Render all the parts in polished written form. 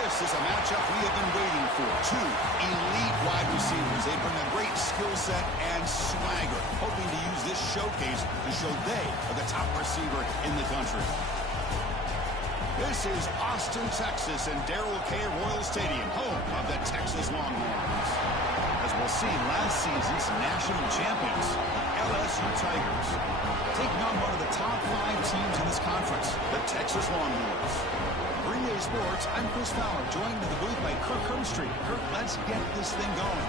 This is a matchup we have been waiting for. Two elite wide receivers. They bring a great skill set and swagger, hoping to use this showcase to show they are the top receiver in the country. This is Austin, Texas, and Darrell K. Royal Stadium, home of the Texas Longhorns. As we'll see, last season's national champions, the LSU Tigers, taking on one of the top 5 teams in this conference, the Texas Longhorns. For EA Sports, I'm Chris Fowler, joined in the booth by Kirk Herbstreit. Kirk, let's get this thing going.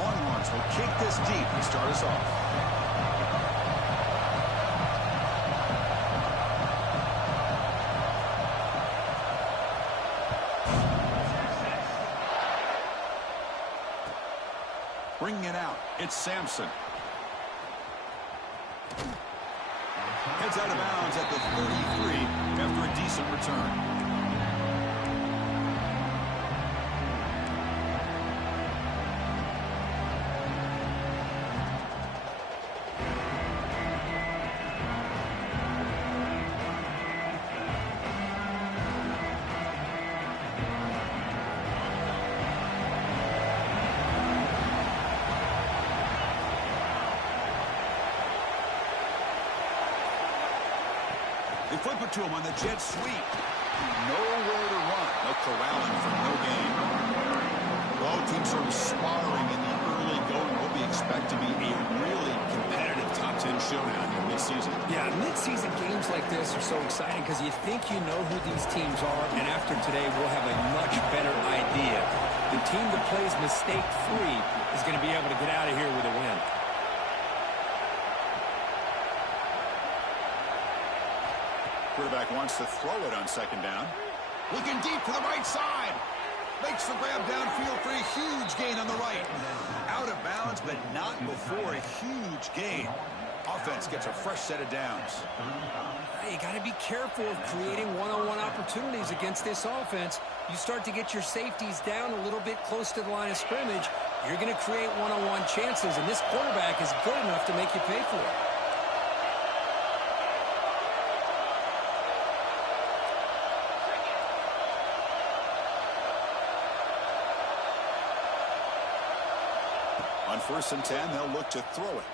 Longhorns will kick this deep to start us off. Bringing it out, it's Sampson. Heads out of bounds at the 33 after a decent return. They flip it to him on the jet sweep. Nowhere to run. No corralling for no gain. Both teams are sparring in the early going. What we expect to be a really competitive top 10 showdown here mid-season. Yeah, mid-season games like this are so exciting because you think you know who these teams are, and after today we'll have a much better idea. The team that plays mistake-free is going to be able to get out of here with a win. Quarterback wants to throw it on second down. Looking deep to the right side. Makes the grab downfield for a huge gain on the right. Out of bounds, but not before a huge gain. Offense gets a fresh set of downs. You got to be careful of creating one-on-one opportunities against this offense. You start to get your safeties down a little bit close to the line of scrimmage, you're going to create one-on-one chances, and this quarterback is good enough to make you pay for it. On 1st and 10, they'll look to throw it.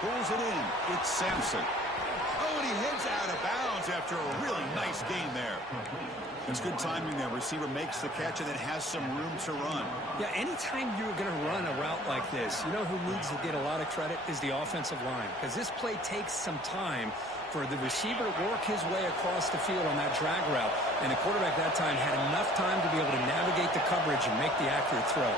Pulls it in. It's Sampson. Oh, and he heads out of bounds after a really nice gain there. It's good timing there. Receiver makes the catch and then has some room to run. Yeah, anytime you're going to run a route like this, you know who needs to get a lot of credit is the offensive line. Because this play takes some time for the receiver to work his way across the field on that drag route. And the quarterback that time had enough time to be able to navigate the coverage and make the accurate throw.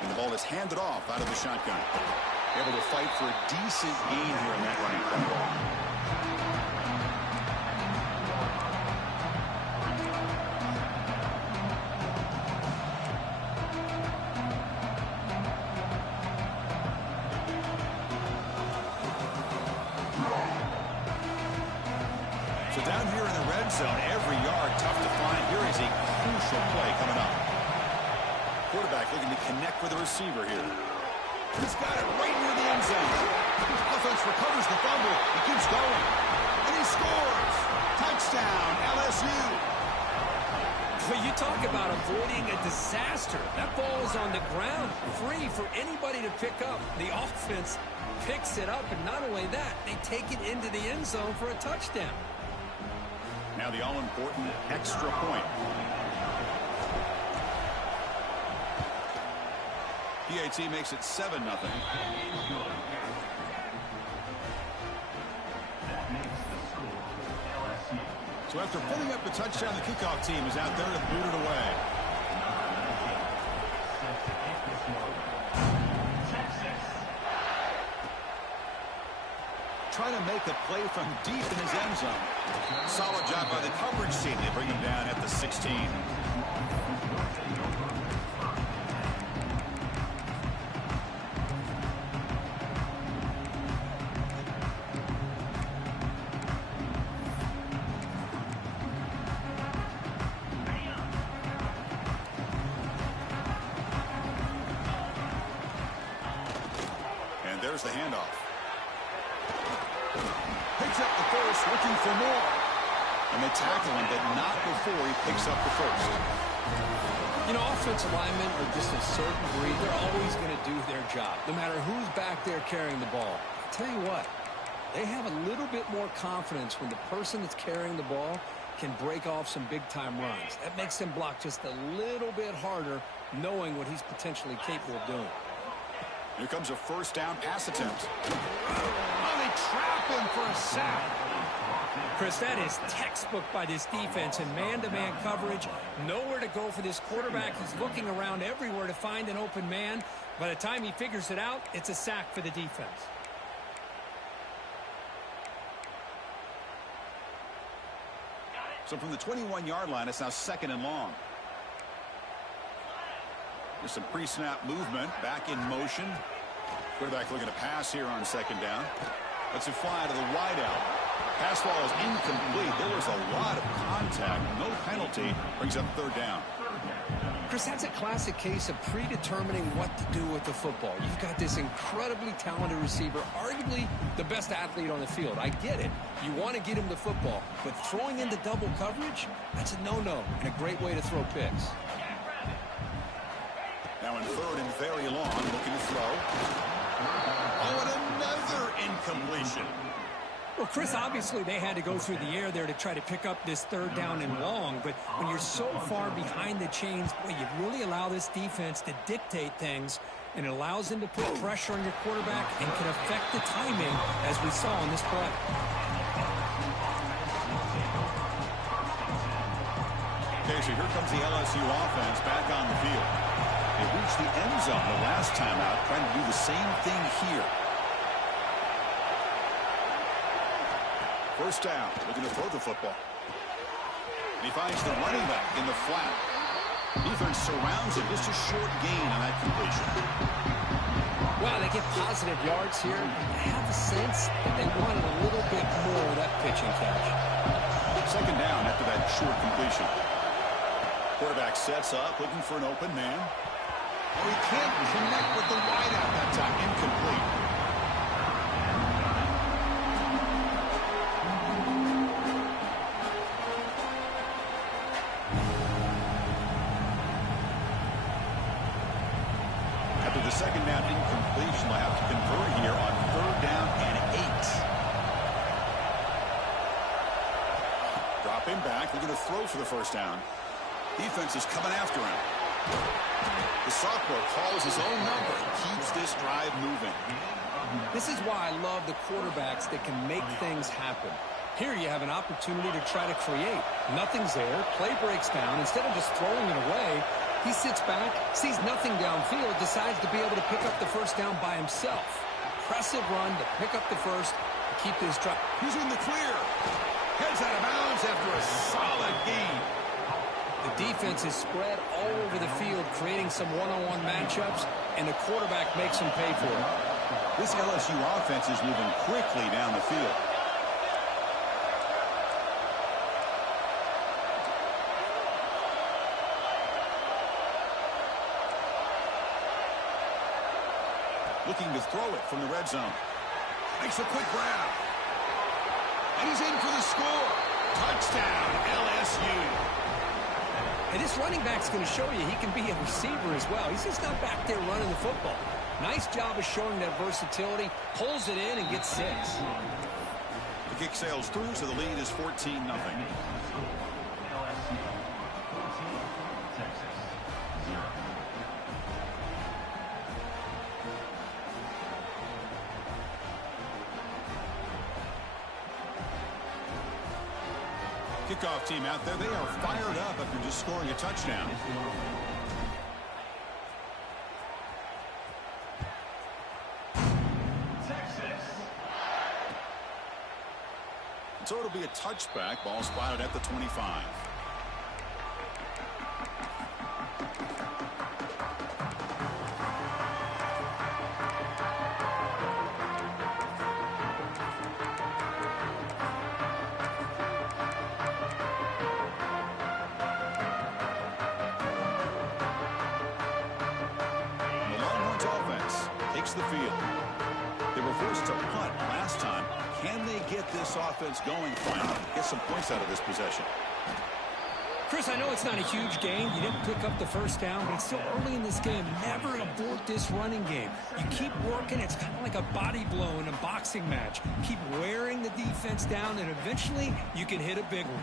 And the ball is handed off out of the shotgun. Able to fight for a decent gain here in that running play. So down here in the red zone, every yard tough to find. Here is a crucial play coming up. Quarterback looking to connect with the receiver here. He's got it right near the end zone. Offense recovers the fumble. He keeps going. And he scores. Touchdown, LSU. Well, you talk about avoiding a disaster. That ball is on the ground, free for anybody to pick up. The offense picks it up, and not only that, they take it into the end zone for a touchdown. Now the all-important extra point. PAT makes it 7-0. So after putting up the touchdown, the kickoff team is out there to boot it away. Trying to make a play from deep in his end zone. Solid job by the coverage team. They bring him down at the 16. And there's the handoff. Picks up the first, looking for more. And they tackle him, but not before he picks up the first. You know, offensive linemen are just a certain breed. They're always going to do their job, no matter who's back there carrying the ball. I'll tell you what, they have a little bit more confidence when the person that's carrying the ball can break off some big-time runs. That makes them block just a little bit harder, knowing what he's potentially capable of doing. Here comes a first down pass attempt. Oh, they trap him for a sack. Chris, that is textbook by this defense in man-to-man coverage. Nowhere to go for this quarterback. He's looking around everywhere to find an open man. By the time he figures it out, it's a sack for the defense. So from the 21-yard line, it's now 2nd and long. There's some pre-snap movement, back in motion. Quarterback looking to pass here on 2nd down. Let's it fly to the wideout. Pass ball is incomplete. There was a lot of contact. No penalty. Brings up 3rd down. Chris, that's a classic case of predetermining what to do with the football. You've got this incredibly talented receiver, arguably the best athlete on the field. I get it. You want to get him the football, but throwing into double coverage, that's a no-no and a great way to throw picks. Now in 3rd and very long, looking to throw. Oh, and another incompletion. Well, Chris, obviously they had to go through the air there to try to pick up this 3rd down and long, but when you're so far behind the chains, boy, you really allow this defense to dictate things, and it allows them to put pressure on your quarterback and can affect the timing, as we saw on this play. Okay, so here comes the LSU offense back on the field. They reached the end zone the last time out, trying to do the same thing here. First down, looking to throw the football. And he finds the running back in the flat. Defense surrounds him, just a short gain on that completion. Well, they get positive yards here. I have a sense that they wanted a little bit more of that pitching catch. 2nd down after that short completion. Quarterback sets up, looking for an open man. Oh, he can't connect with the wideout that time. Incomplete. After the 2nd down incompletion, they'll have to convert here on 3rd down and 8. Drop him back. They're going to throw for the first down. Defense is coming after him. The sophomore calls his own number and keeps this drive moving. This is why I love the quarterbacks that can make things happen. Here you have an opportunity to try to create. Nothing's there. Play breaks down. Instead of just throwing it away, he sits back, sees nothing downfield, decides to be able to pick up the first down by himself. Impressive run to pick up the first to keep this drive. He's in the clear. Heads out of bounds after a solid gain. The defense is spread all over the field, creating some one-on-one matchups, and the quarterback makes them pay for it. This LSU offense is moving quickly down the field. Looking to throw it from the red zone. Makes a quick grab. And he's in for the score. Touchdown, LSU. And this running back's going to show you he can be a receiver as well. He's just not back there running the football. Nice job of showing that versatility. Pulls it in and gets 6. The kick sails through, so the lead is 14-0. Kickoff team out there. They are fired up after just scoring a touchdown. So it'll be a touchback. Ball spotted at the 25. takes the field. They were forced to punt last time. Can they get this offense going finally? Get some points out of this possession. Chris, I know it's not a huge game. You didn't pick up the first down, but it's still early in this game. Never abort this running game. You keep working. It's kind of like a body blow in a boxing match. Keep wearing the defense down, and eventually you can hit a big one.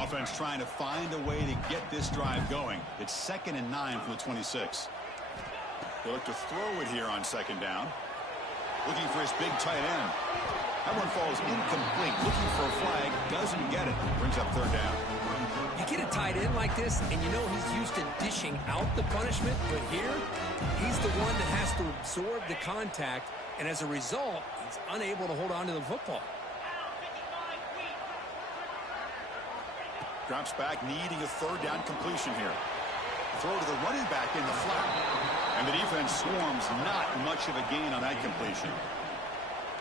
Offense trying to find a way to get this drive going. It's 2nd and 9 from the 26. They look to throw it here on 2nd down. Looking for his big tight end. That one falls incomplete. Looking for a flag. Doesn't get it. Brings up 3rd down. You get a tight end like this, and you know he's used to dishing out the punishment, but here, he's the one that has to absorb the contact, and as a result, he's unable to hold on to the football. Drops back, needing a 3rd down completion here. Throw to the running back in the flat. And the defense swarms. Not much of a gain on that completion.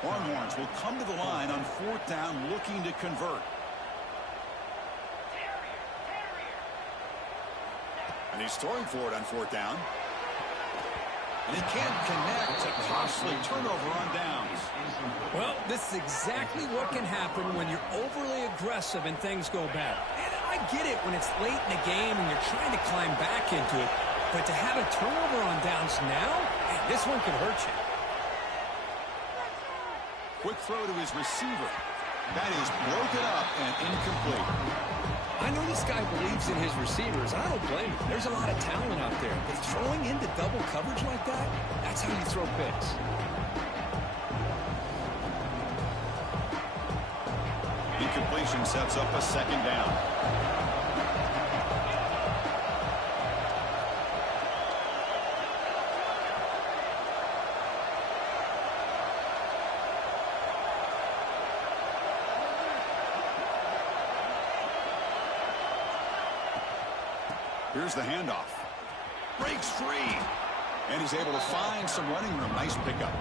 Longhorns will come to the line on 4th down, looking to convert. And he's throwing for it on 4th down. And he can't connect. A costly turnover on downs. Well, this is exactly what can happen when you're overly aggressive and things go bad. And I get it when it's late in the game and you're trying to climb back into it. But to have a turnover on downs now, man, this one could hurt you. Quick throw to his receiver. That is broken up and incomplete. I know this guy believes in his receivers. I don't blame him. There's a lot of talent out there. But throwing into double coverage like that, that's how you throw picks. Incompletion sets up a 2nd down. Here's the handoff. Breaks free. And he's able to find some running room. Nice pickup.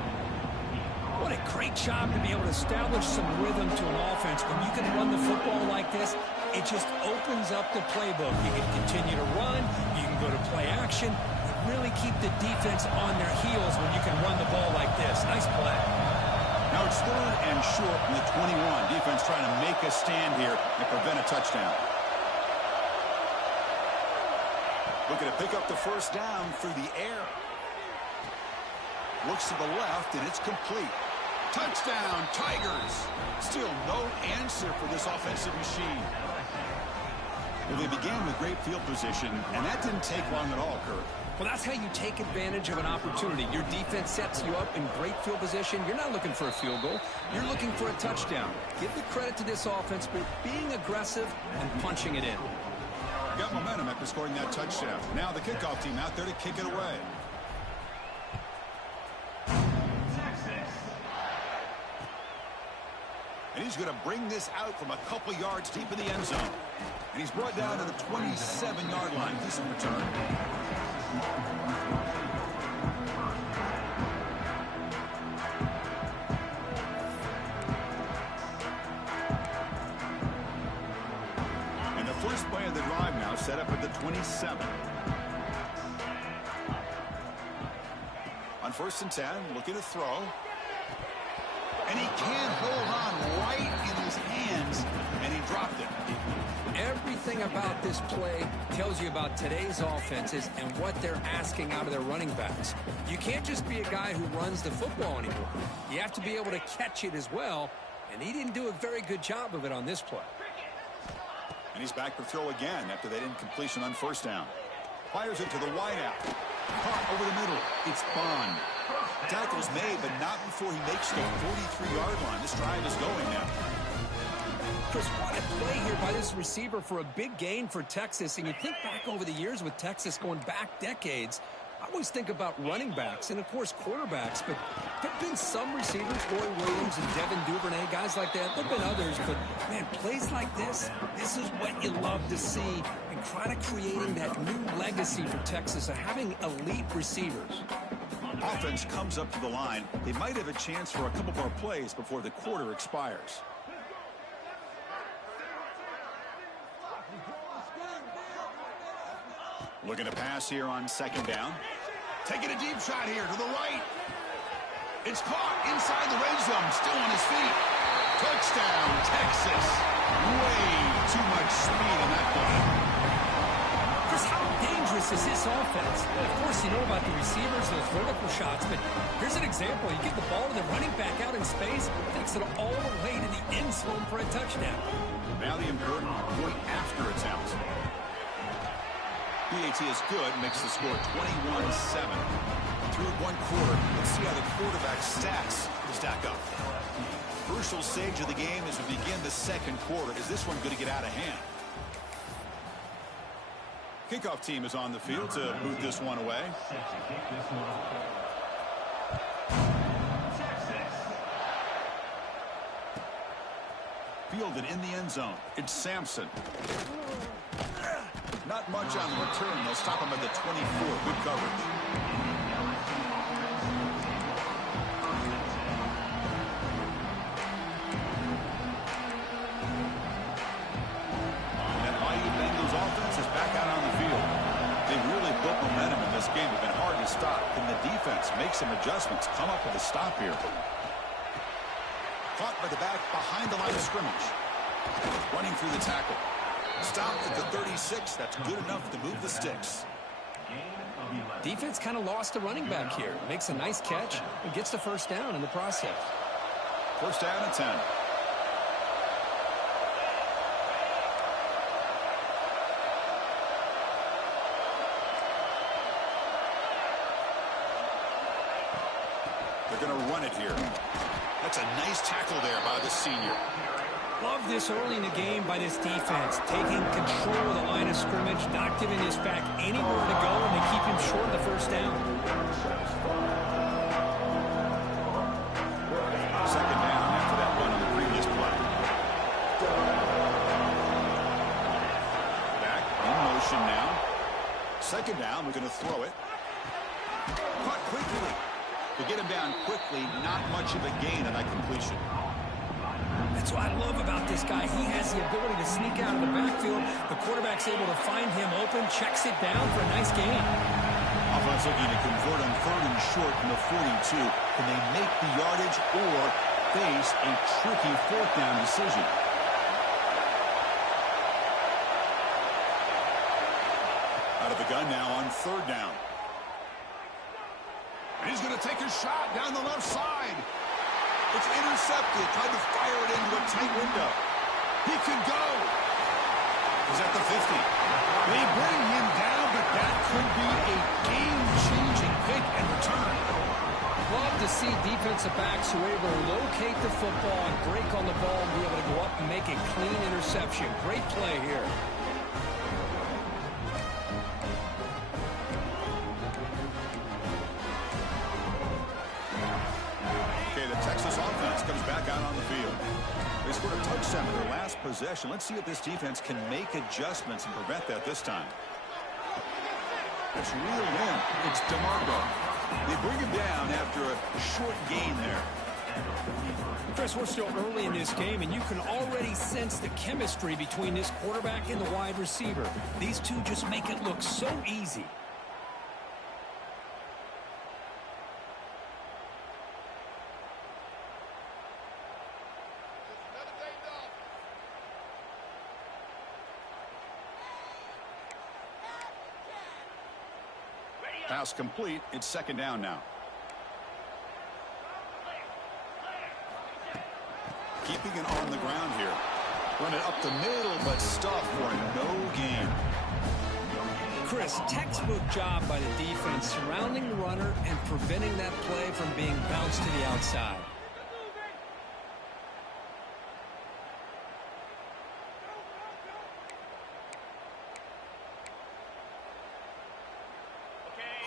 What a great job to be able to establish some rhythm to an offense. When you can run the football like this, it just opens up the playbook. You can continue to run. You can go to play action. You really keep the defense on their heels when you can run the ball like this. Nice play. Now it's 3rd and short from the 21. Defense trying to make a stand here and prevent a touchdown. Looking to pick up the 1st down through the air. Looks to the left, and it's complete. Touchdown, Tigers. Still no answer for this offensive machine. Well, they began with great field position, and that didn't take long at all, Kurt. Well, that's how you take advantage of an opportunity. Your defense sets you up in great field position. You're not looking for a field goal. You're looking for a touchdown. Give the credit to this offense for being aggressive and punching it in. Got momentum after scoring that touchdown. Now the kickoff team out there to kick it away. And he's going to bring this out from a couple yards deep in the end zone. And he's brought down to the 27-yard line. Decent return. And the first play of the drive now set up at the 27. On 1st and 10, looking to throw. And he can't hold on right in his hands, and he dropped it. Everything about this play tells you about today's offenses and what they're asking out of their running backs. You can't just be a guy who runs the football anymore. You have to be able to catch it as well, and he didn't do a very good job of it on this play. And he's back for throw again after that incompletion on 1st down. Fires it to the wideout. Caught over the middle. It's Bond. Tackle's made, but not before he makes the 43-yard line. This drive is going now. Chris, what a play here by this receiver for a big gain for Texas. And you think back over the years with Texas going back decades, I always think about running backs and, of course, quarterbacks. But there have been some receivers, Roy Williams and Devin Duvernay, guys like that. There have been others. But, man, plays like this is what you love to see. And kind of creating that new legacy for Texas of having elite receivers. Offense comes up to the line. They might have a chance for a couple more plays before the quarter expires. Looking to pass here on second down. Taking a deep shot here to the right. It's caught inside the red zone. Still on his feet. Touchdown, Texas. Way too much speed on that play. Chris, how dangerous is this offense? Of course, you know about the receivers, those vertical shots, but here's an example. You give the ball to the running back out in space, takes it all the way to the end zone for a touchdown. Valiant Burton point after it's out. PAT is good, makes the score 21-7. Through one quarter, let's see how the quarterback's stats stack up. Crucial stage of the game as we begin the second quarter. Is this one going to get out of hand? Kickoff team is on the field to boot this one away. Fielded in the end zone. It's Sampson. Not much on the return. They'll stop him at the 24. Good coverage. And that Bayou Bengals offense is back out on the field. They really built momentum in this game. It's been hard to stop. Can the defense make some adjustments? Come up with a stop here. Caught by the back behind the line of scrimmage. Running through the tackle. Stopped at the 36. That's good enough to move the sticks. Defense kind of lost the running back here. Makes a nice catch and gets the first down in the process. First down and 10. They're going to run it here. That's a nice tackle there by the senior. Love this early in the game by this defense. Taking control of the line of scrimmage, not giving this back anywhere to go, and they keep him short of the first down. Second down after that run on the previous play. Back in motion now. Second down, we're going to throw it. Caught quickly. To get him down quickly, not much of a gain on that completion. That's what I love about this guy. He has the ability to sneak out of the backfield. The quarterback's able to find him open, checks it down for a nice gain. Offense looking to convert on third and short from the 42. Can they make the yardage or face a tricky fourth down decision? Out of the gun now on third down. And he's going to take a shot down the left side. It's intercepted. Tried to fire it into a tight window. He could go. He's at the 50. They bring him down, but that could be a game-changing pick and return. Love to see defensive backs who are able to locate the football and break on the ball and be able to go up and make a clean interception. Great play here. Texas offense comes back out on the field. They scored a touchdown in their last possession. Let's see if this defense can make adjustments and prevent that this time. It's reeled in. It's DeMarco. They bring him down after a short gain there. Chris, we're still early in this game, and you can already sense the chemistry between this quarterback and the wide receiver. These two just make it look so easy. Pass complete. It's second down now. Keeping it on the ground here. Run it up the middle, but stuff for no gain. Chris, textbook job by the defense surrounding the runner and preventing that play from being bounced to the outside.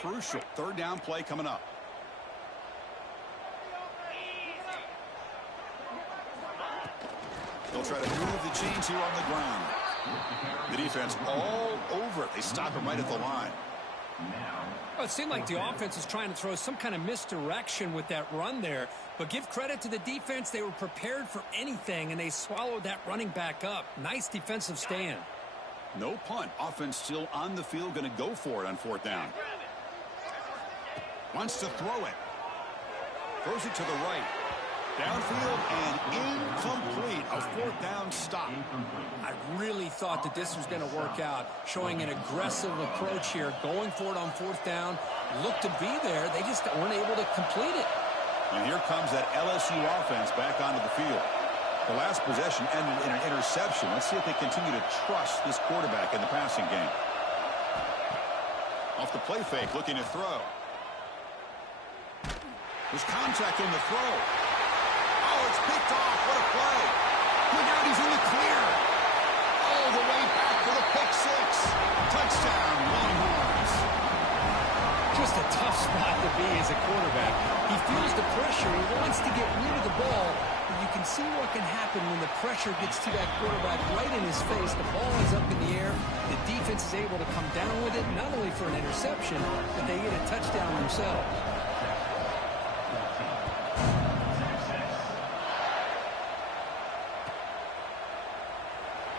Crucial third down play coming up. They'll try to move the chains here on the ground. The defense all over it. They stop him right at the line. Well, it seemed like the offense was trying to throw some kind of misdirection with that run there. But give credit to the defense. They were prepared for anything, and they swallowed that running back up. Nice defensive stand. No punt. Offense still on the field, going to go for it on 4th down. Wants to throw it. Throws it to the right. Downfield and incomplete. A 4th down stop. I really thought that this was going to work out, showing an aggressive approach here, going for it on 4th down. Looked to be there. They just weren't able to complete it. And here comes that LSU offense back onto the field. The last possession ended in an interception. Let's see if they continue to trust this quarterback in the passing game. Off the play fake, looking to throw. There's contact in the throw. Oh, it's picked off. What a play. Look out, he's in the clear. All the way back for the pick 6. Touchdown, Longhorns. Just a tough spot to be as a quarterback. He feels the pressure. He wants to get rid of the ball. But you can see what can happen when the pressure gets to that quarterback right in his face. The ball is up in the air. The defense is able to come down with it, not only for an interception, but they get a touchdown themselves.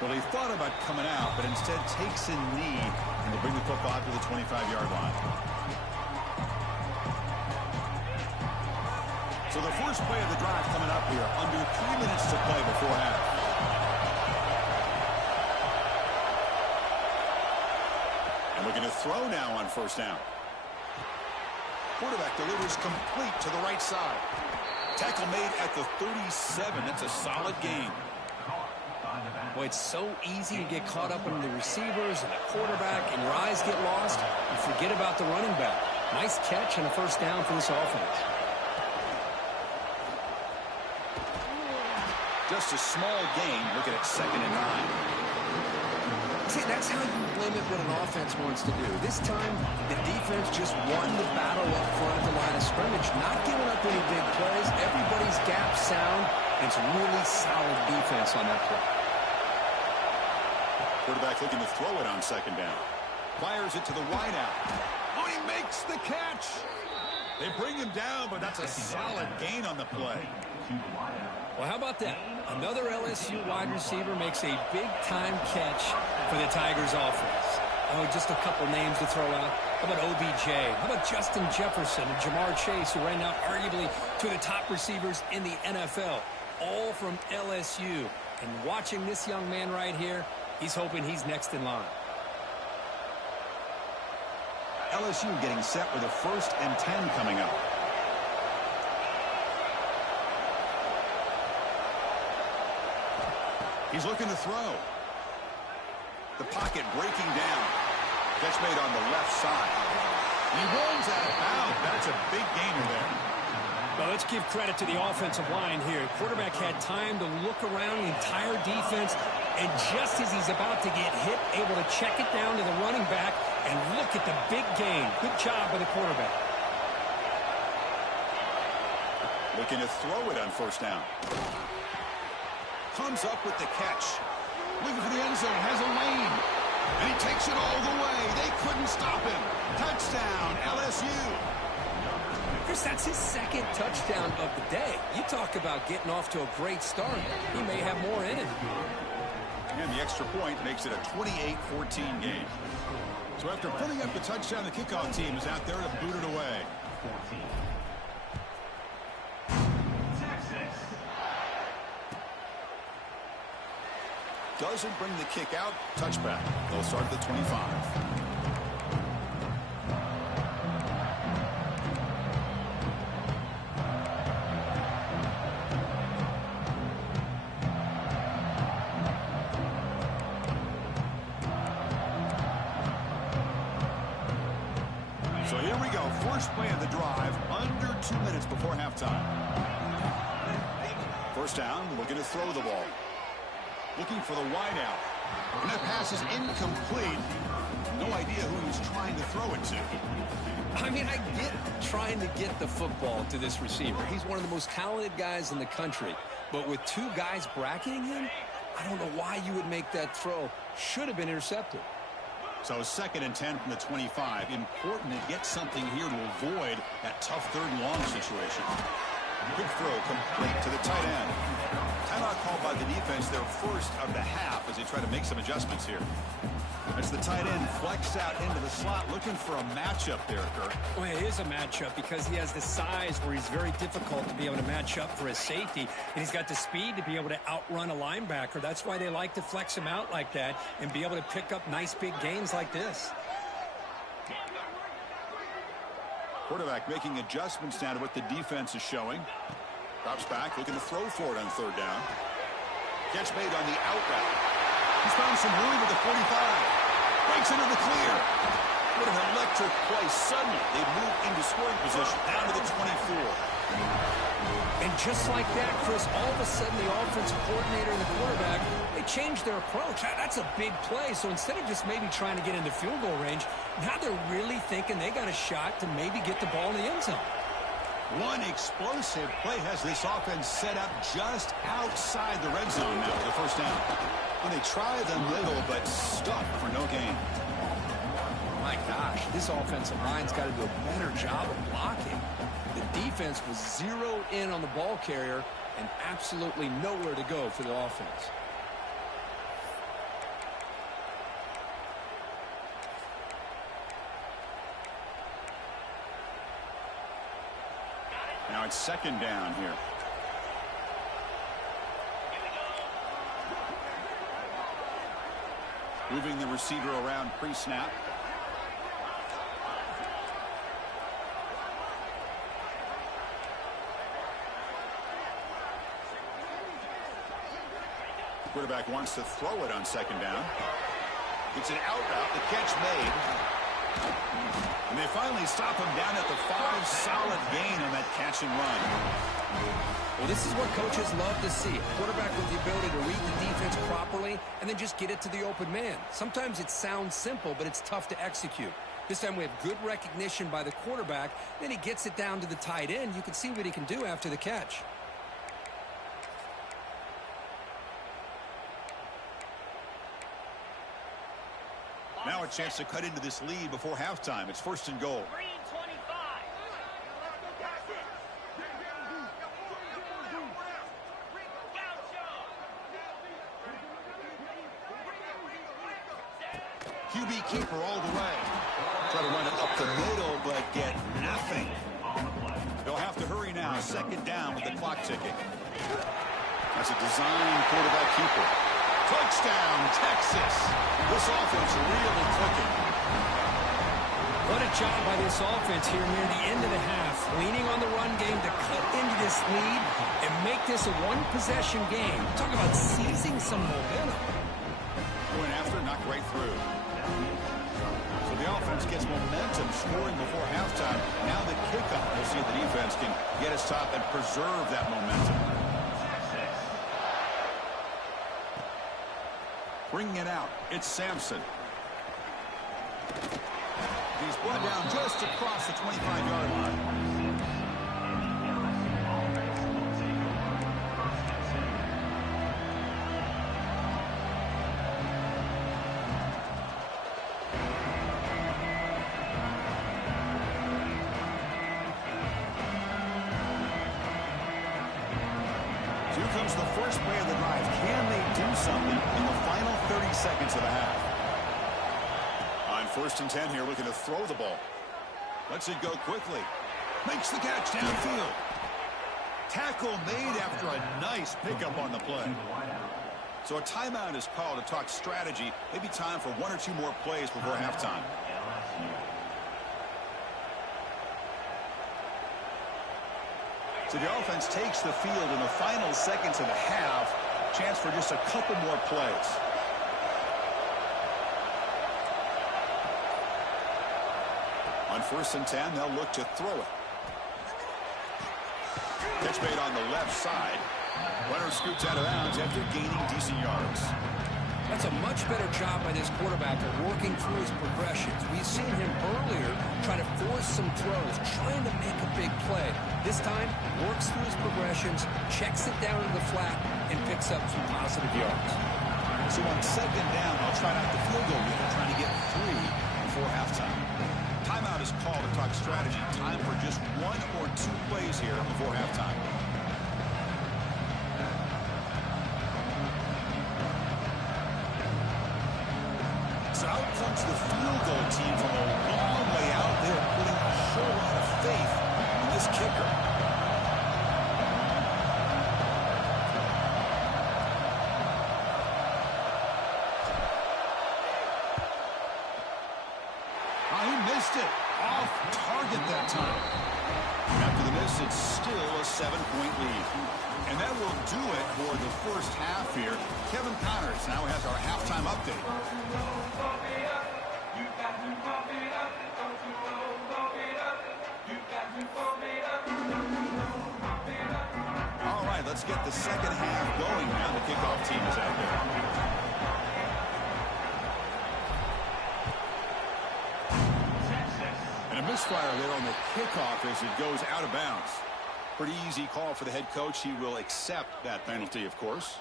Well, he thought about coming out, but instead takes a knee, and will bring the football to the 25-yard line. So the first play of the drive coming up here, under 3 minutes to play before half. And looking to throw now on 1st down. Quarterback delivers complete to the right side. Tackle made at the 37. That's a solid gain. Boy, it's so easy to get caught up in the receivers and the quarterback, and your eyes get lost. You forget about the running back. Nice catch and a 1st down for this offense. Just a small gain. Looking at 2nd and 9. See, that's how you limit what an offense wants to do. This time, the defense just won the battle up front at the line of scrimmage, not giving up any big plays. Everybody's gap sound, and it's really solid defense on that play. Quarterback looking to throw it on 2nd down. Fires it to the wideout. Oh, he makes the catch. They bring him down, but that's a solid gain on the play. Well, how about that? Another LSU wide receiver makes a big-time catch for the Tigers offense. Oh, just a couple names to throw out. How about OBJ? How about Justin Jefferson and Jamar Chase, who right now arguably two of the top receivers in the NFL, all from LSU. And watching this young man right here, he's hoping he's next in line. LSU getting set with a 1st and 10 coming up. He's looking to throw. The pocket breaking down. Catch made on the left side. He rolls out of bounds. That's a big gainer there. Well, let's give credit to the offensive line here. Quarterback had time to look around the entire defense, and just as he's about to get hit, able to check it down to the running back, and look at the big gain. Good job by the quarterback. Looking to throw it on 1st down. Comes up with the catch. Looking for the end zone. Has a lane. And he takes it all the way. They couldn't stop him. Touchdown, LSU. Chris, that's his 2nd touchdown of the day. You talk about getting off to a great start. He may have more in it. And the extra point makes it a 28-14 game. So after putting up the touchdown, the kickoff team is out there to boot it away. Doesn't bring the kick out. Touchback. They'll start at the 25. So here we go. First play of the drive. Under 2 minutes before halftime. 1st down. Looking to throw the ball. Looking for the wideout. And that pass is incomplete. No idea who he's trying to throw it to. I mean, I get trying to get the football to this receiver. He's one of the most talented guys in the country. But with 2 guys bracketing him, I don't know why you would make that throw. Should have been intercepted. So 2nd and 10 from the 25. Important to get something here to avoid that tough 3rd and long situation. Quick throw complete to the tight end. Timeout called by the defense, their first of the half, as they try to make some adjustments here. As the tight end flexed out into the slot, looking for a matchup there, Kirk. Well, it is a matchup because he has the size where he's very difficult to be able to match up for his safety, and he's got the speed to be able to outrun a linebacker. That's why they like to flex him out like that and be able to pick up nice big gains like this. Quarterback making adjustments now to what the defense is showing. Drops back, looking to throw for it on 3rd down. Catch made on the out route. He's found some room at the 45. Breaks into the clear. What an electric play. Suddenly, they move into scoring position down to the 24. And just like that, Chris, all of a sudden the offensive coordinator and the quarterback, they changed their approach. That's a big play. So instead of just maybe trying to get into field goal range, now they're really thinking they got a shot to maybe get the ball in the end zone. One explosive play has this offense set up just outside the red zone now for the 1st down. And they try the middle, but stuck for no gain. My gosh, this offensive line's got to do a better job of blocking. The defense was zeroed in on the ball carrier and absolutely nowhere to go for the offense. Now it's 2nd down here. Moving the receiver around pre-snap. Quarterback wants to throw it on 2nd down. It's an out route. The catch made. And they finally stop him down at the 5. Solid gain on that catch and run. Well, this is what coaches love to see. A quarterback with the ability to read the defense properly and then just get it to the open man. Sometimes it sounds simple, but it's tough to execute. This time we have good recognition by the quarterback. Then he gets it down to the tight end. You can see what he can do after the catch. Now a chance to cut into this lead before halftime. It's 1st and goal. QB keeper all the way. Try to run it up the middle, but get nothing. They'll have to hurry now. 2nd down with the clock ticking. That's a design quarterback keeper. Touchdown, Texas. This offense really clicking. What a job by this offense here near the end of the half. Leaning on the run game to cut into this lead and make this a one-possession game. Talk about seizing some momentum. Going after, knocked right through. So the offense gets momentum, scoring before halftime. Now the kickoff. We'll see if the defense can get us top and preserve that momentum. Bringing it out, it's Sampson. He's brought down just across the 25-yard line. Here comes the first play of the drive. Can they do something in the final 30 seconds of the half? On 1st and 10 here, looking to throw the ball. Lets it go quickly. Makes the catch downfield. Tackle made after a nice pickup on the play. So a timeout is called to talk strategy. Maybe time for 1 or 2 more plays before halftime. So the offense takes the field in the final seconds of the half. Chance for just a couple more plays. On 1st and 10, they'll look to throw it. Catch made on the left side. Runner scoots out of bounds after gaining decent yards. That's a much better job by this quarterback of working through his progressions. We've seen him earlier try to force some throws, trying to make a big play. This time, works through his progressions, checks it down to the flat, and picks up some positive yards. So on second down, I'll try out the field goal unit, trying to get 3 before halftime. Timeout is called to talk strategy. Time for just 1 or 2 plays here before halftime. So out comes the field goal team from a long way out. They're putting a whole lot of faith in this kicker. He missed it. Off target that time. After the miss, it's still a 7-point lead. And that will do it for the first half here. Kevin Connors now has our halftime update. All right, let's get the second half going now. The kickoff team is out there. A misfire there on the kickoff as it goes out of bounds. Pretty easy call for the head coach. He will accept that penalty, of course.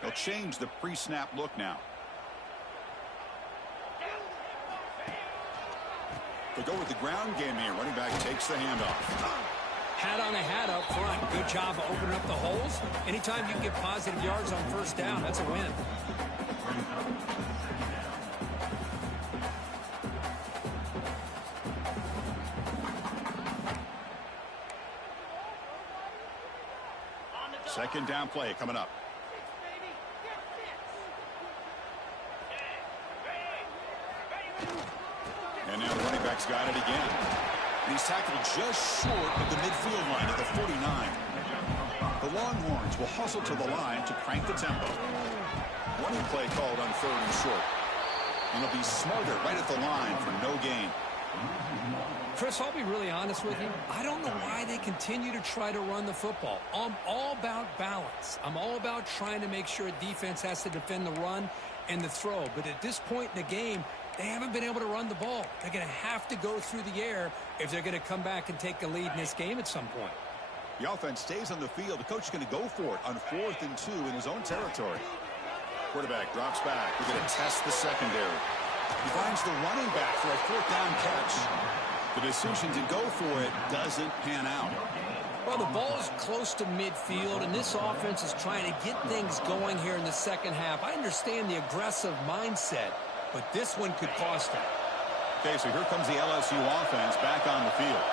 They'll change the pre-snap look now. They go with the ground game here. Running back takes the handoff. Hat on a hat up front. Good job of opening up the holes. Anytime you can get positive yards on first down, that's a win. Second down play coming up. And now the running back's got it again. And he's tackled just short of the midfield line at the 49. The Longhorns will hustle to the line to crank the tempo. Running play called on 3rd and short. And they'll be smarter right at the line for no gain. Chris, I'll be really honest with you. I don't know why they continue to try to run the football. I'm all about balance. I'm all about trying to make sure defense has to defend the run and the throw. But at this point in the game, they haven't been able to run the ball. They're going to have to go through the air if they're going to come back and take a lead in this game at some point. The offense stays on the field. The coach is going to go for it on 4th and 2 in his own territory. Quarterback drops back. We're going to test the secondary. He finds the running back for a 4th down catch. The decision to go for it doesn't pan out. Well, the ball is close to midfield, and this offense is trying to get things going here in the second half. I understand the aggressive mindset, but this one could cost them. Okay, so here comes the LSU offense back on the field.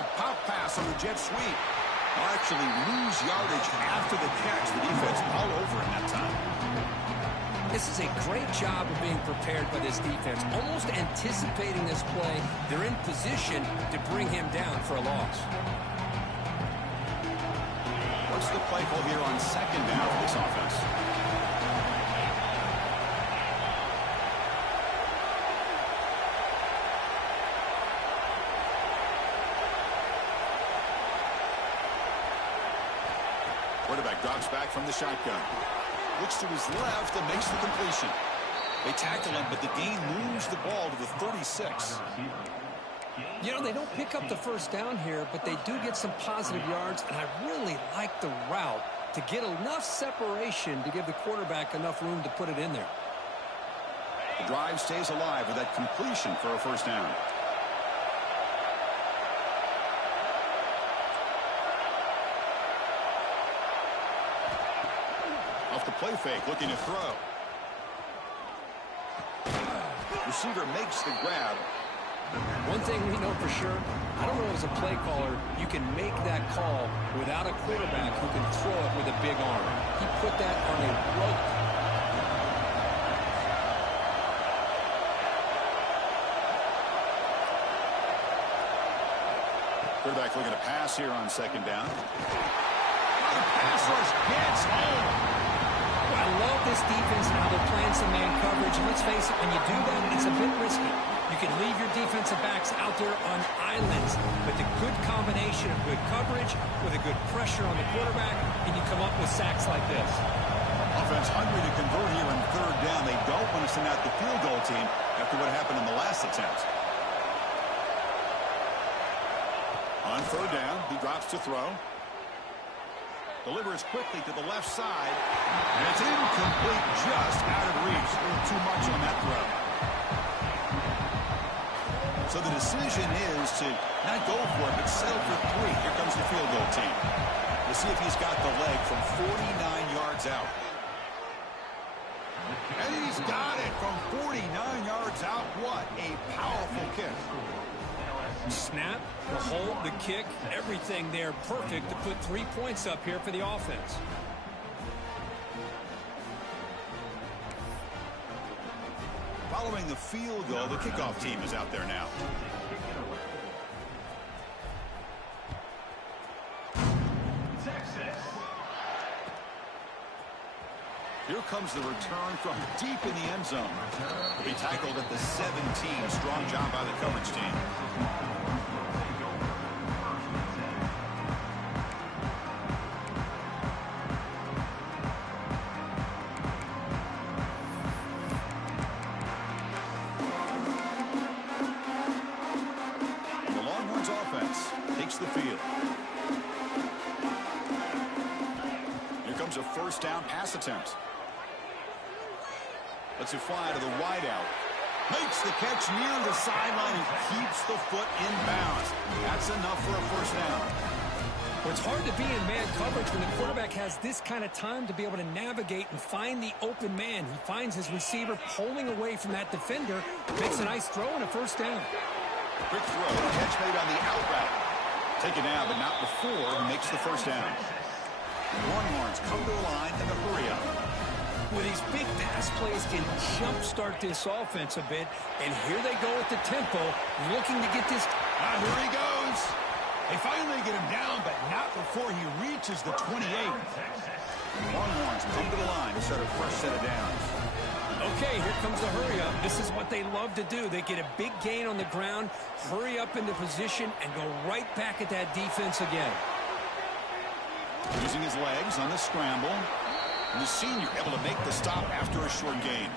A pop pass on the jet sweep. They'll actually lose yardage after the catch. The defense all over him that time. This is a great job of being prepared by this defense, almost anticipating this play. They're in position to bring him down for a loss. What's the play call here on 2nd down for this offense? Quarterback drops back from the shotgun. Looks to his left and makes the completion. They tackle him, but the gain moves the ball to the 36. You know, they don't pick up the first down here, but they do get some positive yards, and I really like the route to get enough separation to give the quarterback enough room to put it in there. The drive stays alive with that completion for a first down. Off the play fake, looking to throw. Receiver makes the grab. One thing we know for sure, I don't know as a play caller, you can make that call without a quarterback who can throw it with a big arm. He put that on a rope. Quarterback looking to pass here on 2nd down. The pass rush gets home. I love this defense and how they're playing some man coverage. And let's face it, when you do that, it's a bit risky. You can leave your defensive backs out there on islands, but the good combination of good coverage with a good pressure on the quarterback, and you come up with sacks like this. Offense hungry to convert here on third down. They don't want to send out the field goal team after what happened in the last attempt. On third down, he drops to throw. Delivers quickly to the left side. And it's incomplete, just out of reach. A little too much on that throw. So the decision is to not go for it, but settle for 3. Here comes the field goal team. We'll see if he's got the leg from 49 yards out. And he's got it from 49 yards out. What a powerful kick. Snap, the hold, the kick, everything there perfect to put 3 points up here for the offense. Following the field goal, the kickoff team is out there now. Here comes the return from deep in the end zone. He'll be tackled at the 17. Strong job by the coverage team. The Longhorns offense takes the field. Here comes a first down pass attempt. Lets it fly to the wideout. Makes the catch near the sideline and keeps the foot in bounds. That's enough for a first down. Well, it's hard to be in man coverage when the quarterback has this kind of time to be able to navigate and find the open man. He finds his receiver pulling away from that defender, makes a nice throw and a first down. Quick throw, catch made on the out route. Taken out, but not before he makes the first down. Longhorns come to the line in the hurry up. With these big pass plays can jumpstart this offense a bit, and here they go at the tempo, looking to get this. Here he goes. They finally get him down, but not before he reaches the 28. Longhorns come to the line to start a fresh set of downs. Okay, here comes the hurry up. This is what they love to do. They get a big gain on the ground, hurry up into position, and go right back at that defense again. Using his legs on the scramble. And the senior able to make the stop after a short gain.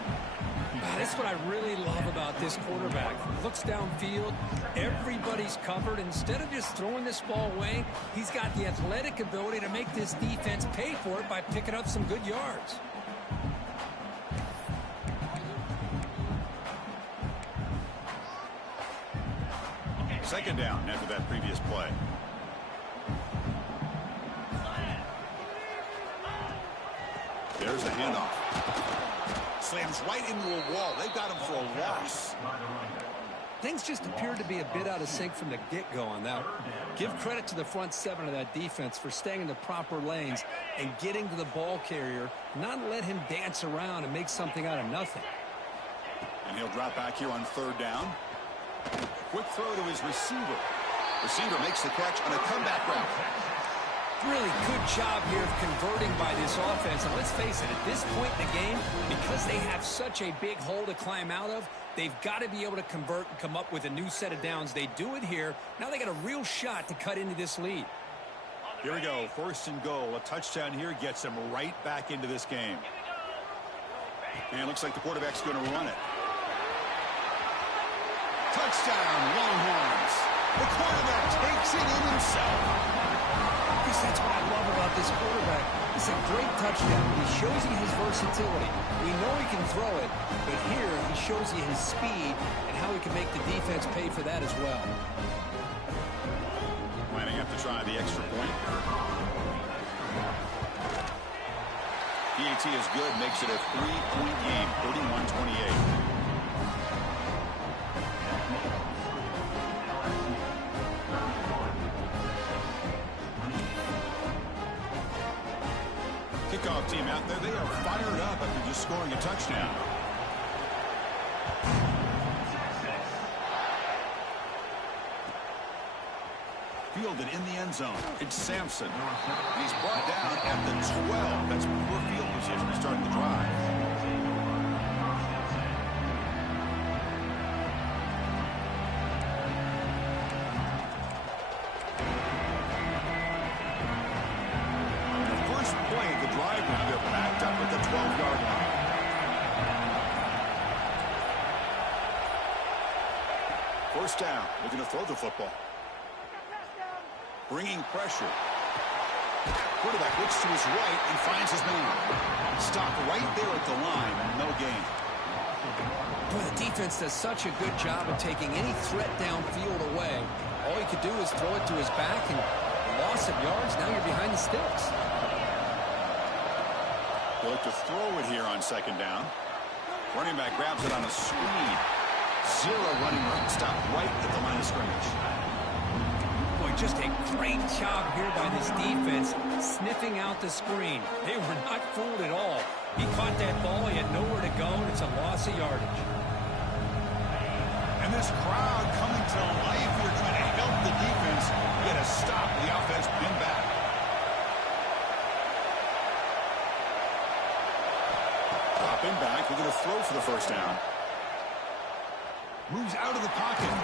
That's what I really love about this quarterback. Looks downfield, everybody's covered. Instead of just throwing this ball away, he's got the athletic ability to make this defense pay for it by picking up some good yards. Second down after that previous play. There's the handoff. Slams right into a wall. They got him for a loss. Things just appeared to be a bit out of sync from the get-go on that. Give credit to the front 7 of that defense for staying in the proper lanes and getting to the ball carrier, not let him dance around and make something out of nothing. And he'll drop back here on third down. Quick throw to his receiver. Receiver makes the catch on a comeback route. Really good job here of converting by this offense. And let's face it, at this point in the game, because they have such a big hole to climb out of, they've got to be able to convert and come up with a new set of downs. They do it here. Now they got a real shot to cut into this lead. Here we go. First and goal. A touchdown here gets them right back into this game. And it looks like the quarterback's going to run it. Touchdown, Longhorns. The quarterback takes it in himself. That's what I love about this quarterback. It's a great touchdown. He shows you his versatility. We know he can throw it, but here he shows you his speed and how he can make the defense pay for that as well. Lining up to try the extra point. PAT is good, makes it a 3-point game, 31-28. Kickoff team out there, they are fired up after just scoring a touchdown. Fielded in the end zone. It's Sampson. He's brought down at the 12. That's poor field position to start the drive. the 12-yard line. First down, looking to throw the football. Bringing pressure. Quarterback looks to his right and finds his man. Stopped right there at the line, no gain. Boy, the defense does such a good job of taking any threat downfield away. All he could do is throw it to his back, and loss of yards, now you're behind the sticks. They look to throw it here on second down. Running back grabs it on a screen. Zero running room. Stopped right at the line of scrimmage. Boy, just a great job here by this defense, sniffing out the screen. They were not fooled at all. He caught that ball, he had nowhere to go, and it's a loss of yardage. And this crowd coming to life here, trying to help the defense get a stop. The offense pinned back. Dropping back, we're going to throw for the first down. Moves out of the pocket.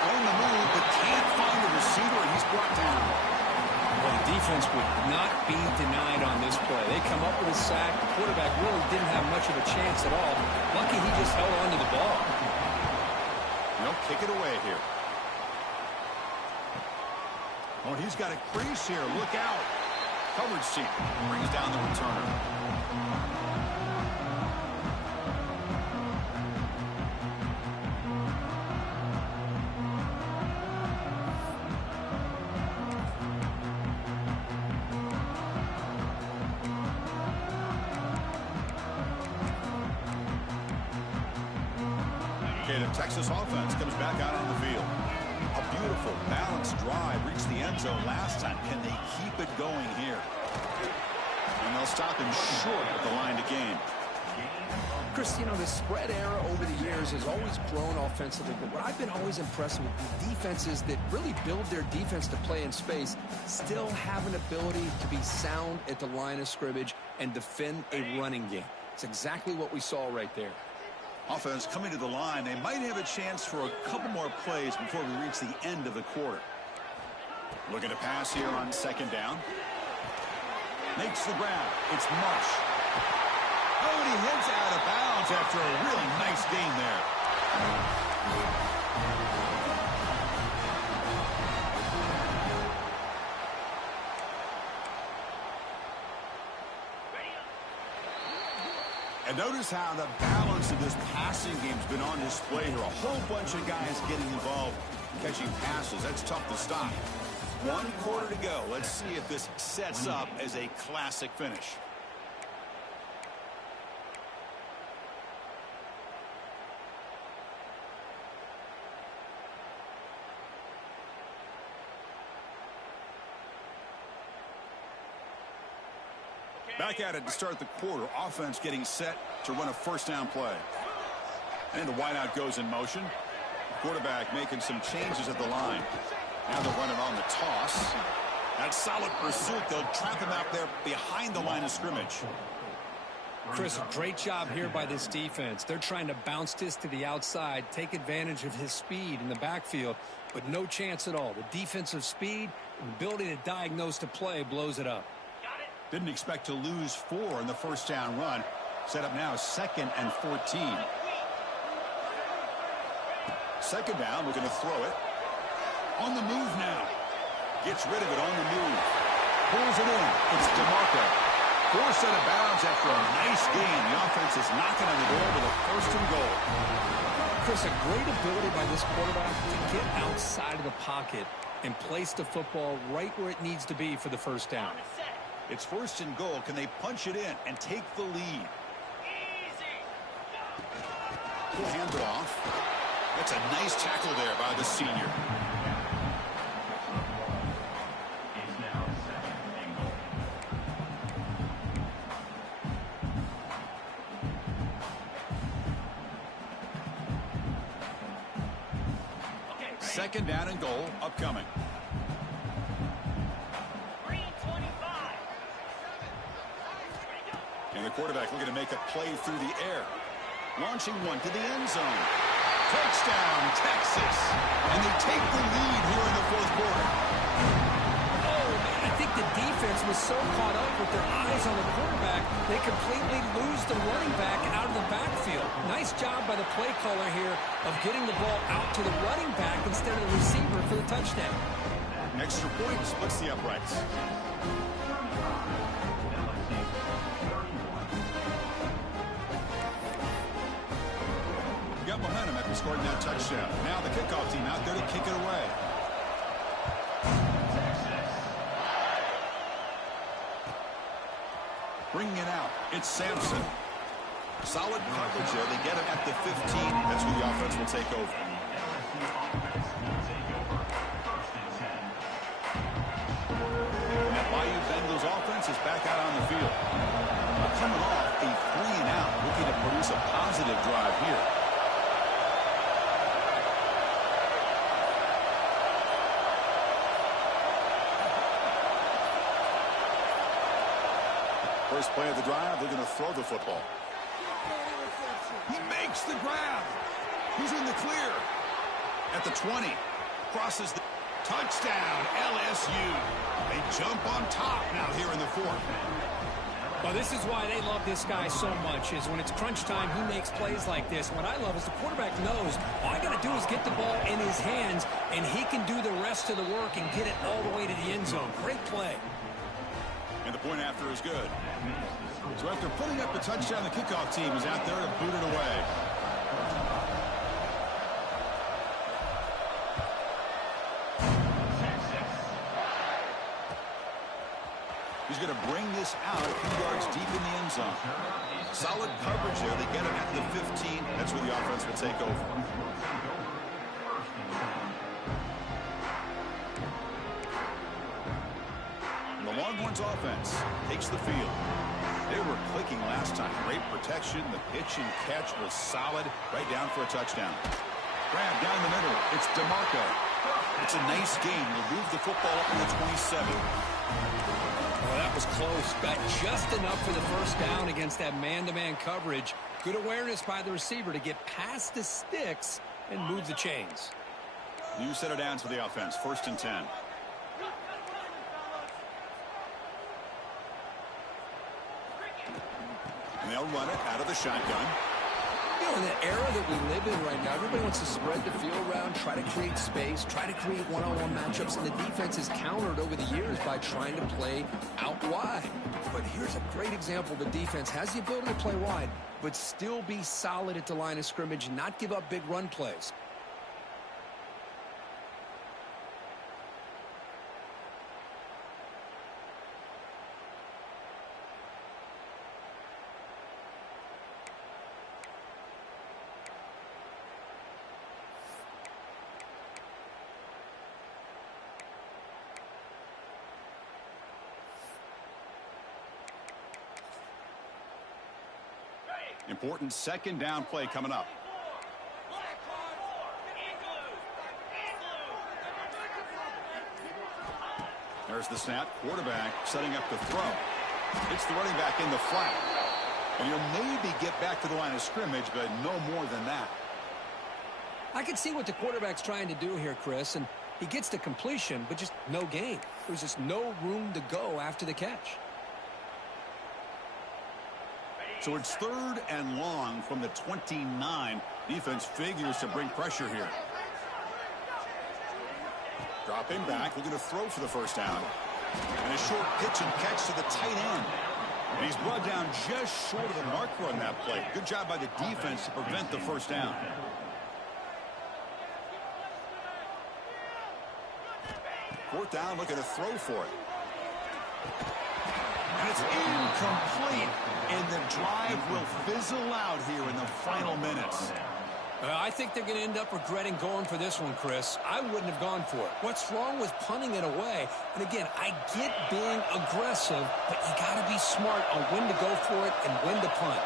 On the move, but can't find the receiver, and he's brought down. Well, the defense would not be denied on this play. They come up with a sack. The quarterback really didn't have much of a chance at all. Lucky he just held on to the ball. They'll kick it away here. Oh, he's got a crease here. Look out. Coverage seat brings down the returner. The Texas offense comes back out on the field. A beautiful, balanced drive reached the end zone last time. Can they keep it going here? And they'll stop him short of the line to gain. Chris, you know, the spread era over the years has always grown offensively, but what I've been always impressed with the defenses that really build their defense to play in space still have an ability to be sound at the line of scrimmage and defend a running game. It's exactly what we saw right there. Offense coming to the line. They might have a chance for a couple more plays before we reach the end of the quarter. Looking to pass here on second down. Makes the grab. It's Marsh. Oh, and he heads out of bounds after a really nice gain there. And notice how the balance of this passing game's been on display here. A whole bunch of guys getting involved catching passes. That's tough to stop. 1 quarter to go. Let's see if this sets up as a classic finish. Back at it to start the quarter. Offense getting set to run a first down play. And the wideout goes in motion. Quarterback making some changes at the line. Now they're running on the toss. That solid pursuit. They'll trap him out there behind the line of scrimmage. Chris, a great job here by this defense. They're trying to bounce this to the outside, take advantage of his speed in the backfield, but no chance at all. The defensive speed and ability to diagnose the play blows it up. Didn't expect to lose 4 in the first down run. Set up now 2nd and 14. Second down, we're going to throw it. On the move now. Gets rid of it on the move. Pulls it in. It's DeMarco. Forced out of bounds after a nice gain. The offense is knocking on the door with a 1st and goal. Chris, a great ability by this quarterback to get outside of the pocket and place the football right where it needs to be for the first down. It's 1st and goal. Can they punch it in and take the lead? He'll hand it off. That's a nice tackle there by the senior. Second down and goal upcoming. And the quarterback looking to make a play through the air. Launching one to the end zone. Touchdown, Texas. And they take the lead here in the 4th quarter. Oh, man, I think the defense defense was so caught up with their eyes on the quarterback, they completely lose the running back out of the backfield. Nice job by the play caller here of getting the ball out to the running back instead of the receiver for the touchdown. An extra point splits the uprights. Got momentum after scoring that touchdown. Now the kickoff team out there to kick it away. Bringing it out, it's Sampson. Solid coverage there. They get him at the 15. That's where the offense will take over. And that Bayou Bengals offense is back out on the field. Coming off a 3-and-out, looking to produce a positive drive here. First play of the drive, they're going to throw the football. He makes the grab. He's in the clear. At the 20. Crosses the touchdown, LSU. They jump on top now here in the fourth. Well, this is why they love this guy so much, is when it's crunch time, he makes plays like this. What I love is the quarterback knows all I got to do is get the ball in his hands, and he can do the rest of the work and get it all the way to the end zone. Great play. And the point after is good. So after putting up the touchdown, the kickoff team is out there to boot it away. He's going to bring this out a few yards deep in the end zone. Solid coverage there. They get him at the 15. That's where the offense will take over. The Longhorns offense takes the field. They were clicking last time. Great protection. The pitch and catch was solid. Right down for a touchdown. Grab down the middle. It's DeMarco. It's a nice game. He'll move the football up to the 27. Oh, that was close. Got just enough for the first down against that man-to-man coverage. Good awareness by the receiver to get past the sticks and move the chains. New set of downs for the offense. 1st and 10. And they'll run it out of the shotgun. You know, in the era that we live in right now, everybody wants to spread the field around, try to create space, try to create one-on-one matchups, and the defense has countered over the years by trying to play out wide. But here's a great example. The defense has the ability to play wide, but still be solid at the line of scrimmage and not give up big run plays. Important 2nd down play coming up. There's the snap. Quarterback setting up the throw. It's the running back in the flat. And he'll maybe get back to the line of scrimmage, but no more than that. I can see what the quarterback's trying to do here, Chris, and he gets the completion, but just no gain. There's just no room to go after the catch. So it's 3rd and long from the 29. Defense figures to bring pressure here. Dropping back, looking to throw for the first down. And a short pitch and catch to the tight end. And he's brought down just short of the marker on that play. Good job by the defense to prevent the first down. Fourth down, looking to throw for it. And it's incomplete. And the drive will fizzle out here in the final minutes. I think they're going to end up regretting going for this one, Chris. I wouldn't have gone for it. What's wrong with punting it away? And again, I get being aggressive, but you got to be smart on when to go for it and when to punt.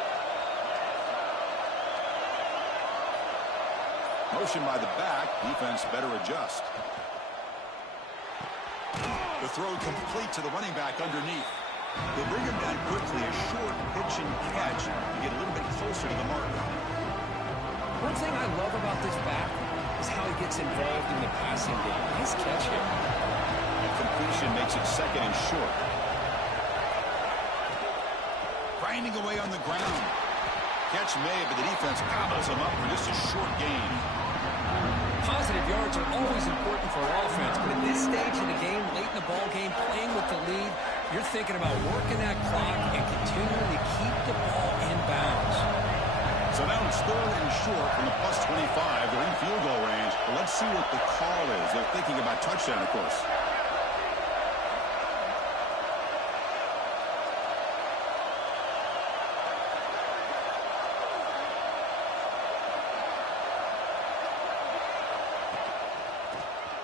Motion by the back. Defense better adjust. The throw complete to the running back underneath. They bring him down quickly. A short pitch and catch to get a little bit closer to the marker. One thing I love about this back is how he gets involved in the passing game. Nice catch here. And completion makes it 2nd and short. grinding away on the ground. Catch made, but the defense gobbles him up for just a short gain. Positive yards are always important for offense, but at this stage of the game, late in the ball game, playing with the lead, you're thinking about working that clock and continuing to keep the ball in bounds. So now it's 3rd and short from the +25. They're in field goal range. But let's see what the call is. They're thinking about touchdown, of course.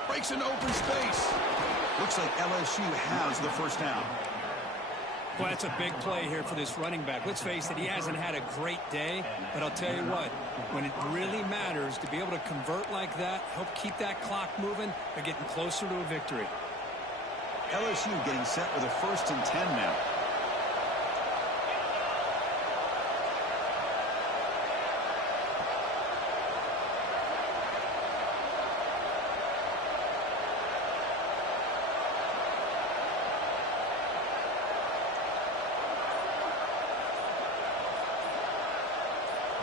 Breaks into open space. Looks like LSU has the first down. Well, that's a big play here for this running back. Let's face it, he hasn't had a great day, but I'll tell you what, when it really matters to be able to convert like that, help keep that clock moving, they're getting closer to a victory. LSU getting set with a 1st and 10 now.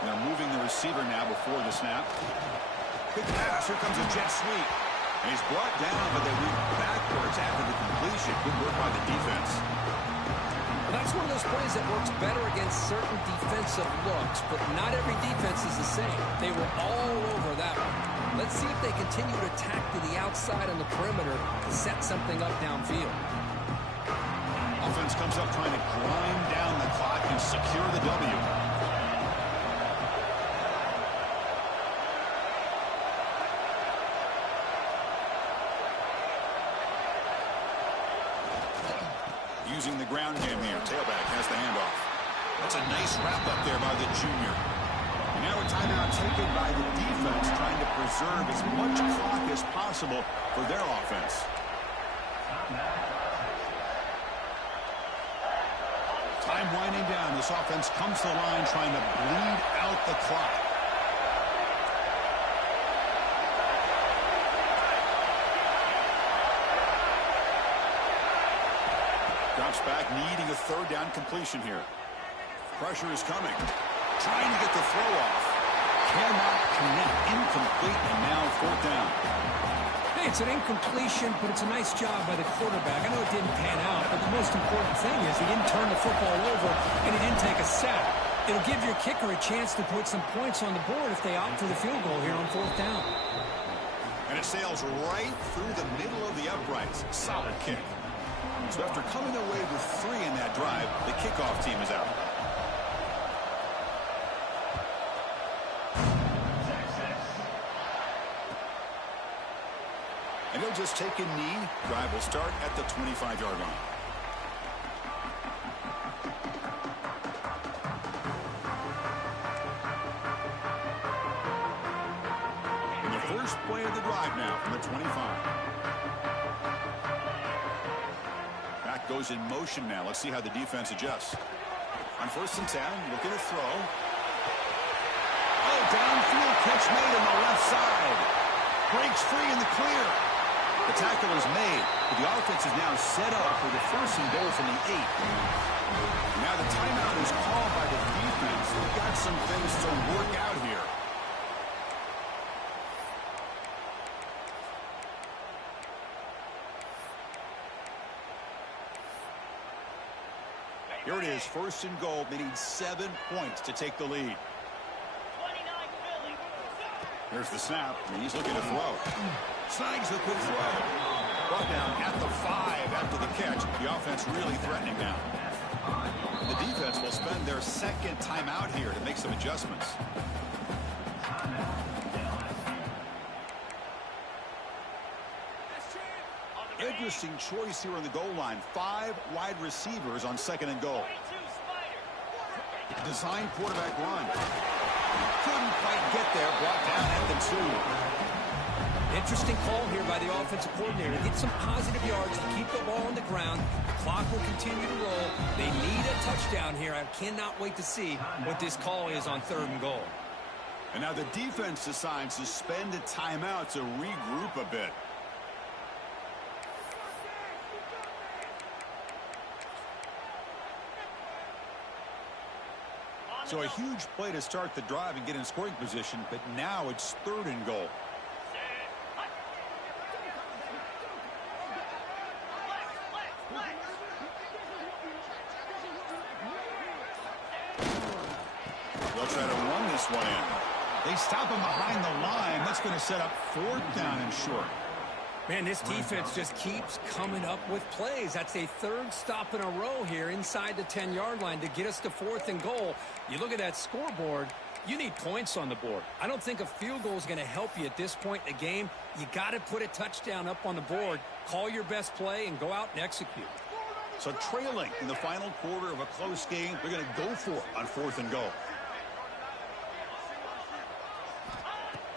They're moving the receiver now before the snap. Good pass. Here comes a jet sweep. And he's brought down, but they move backwards after the completion. Good work by the defense. Well, that's one of those plays that works better against certain defensive looks, but not every defense is the same. They were all over that one. Let's see if they continue to attack to the outside on the perimeter to set something up downfield. Offense comes up trying to grind down the clock and secure the W. Using the ground game here. Tailback has the handoff. That's a nice wrap up there by the junior. And now a timeout taken by the defense, trying to preserve as much clock as possible for their offense. Time winding down. This offense comes to the line trying to bleed out the clock. Drops back, needing a 3rd down completion here. Pressure is coming. Trying to get the throw off. Cannot connect. Incomplete, and now 4th down. Hey, it's an incompletion, but it's a nice job by the quarterback. I know it didn't pan out, but the most important thing is he didn't turn the football over, and he didn't take a sack. It'll give your kicker a chance to put some points on the board if they opt for the field goal here on 4th down. And it sails right through the middle of the uprights. Solid kick. So after coming away with 3 in that drive, the kickoff team is out. And he'll just take a knee. Drive will start at the 25-yard line. And the first play of the drive now from the 25. Goes in motion now. Let's see how the defense adjusts. On 1st and 10, looking to throw. Oh, downfield catch made on the left side. Breaks free in the clear. The tackle is made, but the offense is now set up for the 1st and goal from the 8. Now the timeout is called by the defense. They've got some things to work out here. Here it is, 1st and goal. They need 7 points to take the lead. There's the snap, and he's looking to throw. Snags the quick throw. Brought down at the 5 after the catch. The offense really threatening now. The defense will spend their 2nd timeout here to make some adjustments. Interesting choice here on the goal line. 5 wide receivers on 2nd and goal. Design quarterback run. Couldn't quite get there. Brought down at the 2. Interesting call here by the offensive coordinator. Get some positive yards to keep the ball on the ground. The clock will continue to roll. They need a touchdown here. I cannot wait to see what this call is on 3rd and goal. And now the defense decides to spend a timeout to regroup a bit. So a huge play to start the drive and get in scoring position, but now it's 3rd and goal. They'll try to run this one in. They stop him behind the line. That's going to set up 4th down and short. Man, this defense just keeps coming up with plays. That's a 3rd stop in a row here inside the 10-yard line to get us to 4th and goal. You look at that scoreboard, you need points on the board. I don't think a field goal is going to help you at this point in the game. You got to put a touchdown up on the board, call your best play, and go out and execute. So trailing in the final quarter of a close game, they're going to go for it on 4th and goal.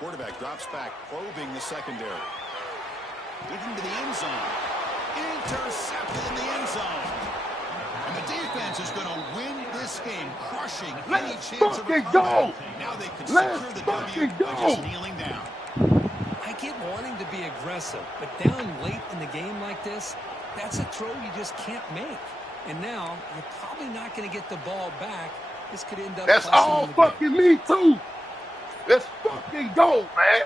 Quarterback drops back, probing the secondary. Looking to the end zone. Intercepted in the end zone. And the defense is going to win this game, crushing any chance of a comeback. Now they can secure the W by just kneeling down. I get wanting to be aggressive, but down late in the game like this, that's a throw you just can't make. And now you're probably not going to get the ball back. This could end up. That's all fucking me too. Let's fucking go, man.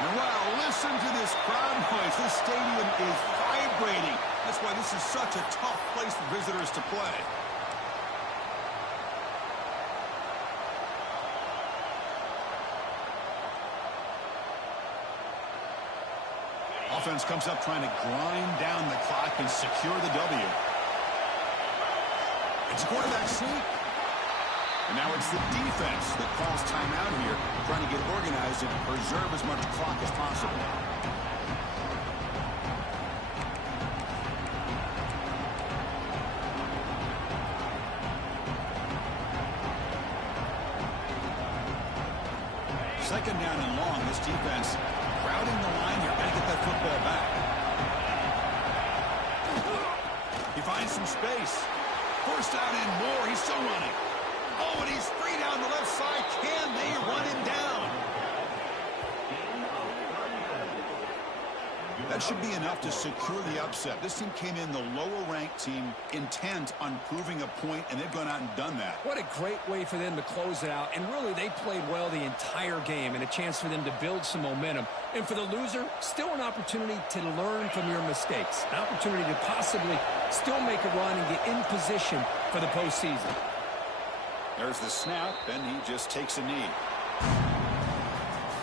And wow, listen to this crowd noise. This stadium is vibrating. That's why this is such a tough place for visitors to play. Offense comes up trying to grind down the clock and secure the W. It's a quarterback sneak. And now it's the defense that calls timeout here, trying to get organized and preserve as much clock as possible. Second down and long. This defense crowding the line here. Got to get that football back. He finds some space. First down and more. He's still running. Oh, and he's free down the left side. Can they run him down? That should be enough to secure the upset. This team came in the lower-ranked team intent on proving a point, and they've gone out and done that. What a great way for them to close it out. And really, they played well the entire game and a chance for them to build some momentum. And for the loser, still an opportunity to learn from your mistakes. An opportunity to possibly still make a run and get in position for the postseason. There's the snap, and he just takes a knee.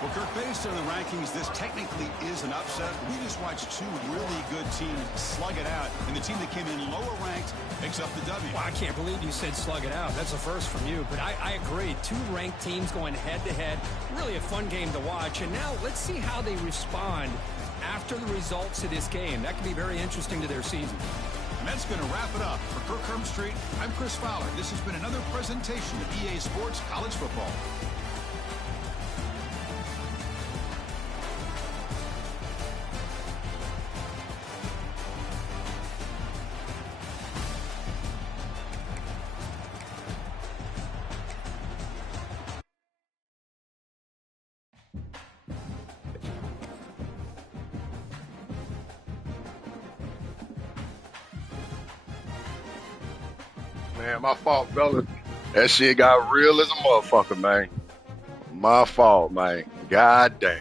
Well, Kirk, based on the rankings, this technically is an upset. We just watched 2 really good teams slug it out, and the team that came in lower ranked picks up the W. Well, I can't believe you said slug it out. That's a first from you, but I agree. 2 ranked teams going head-to-head. Really a fun game to watch, and now let's see how they respond after the results of this game. That could be very interesting to their season. And that's going to wrap it up. For Kirk Herbstreit, I'm Chris Fowler. This has been another presentation of EA Sports College Football. Man, my fault, fellas. That shit got real as a motherfucker, man. My fault, man. God damn.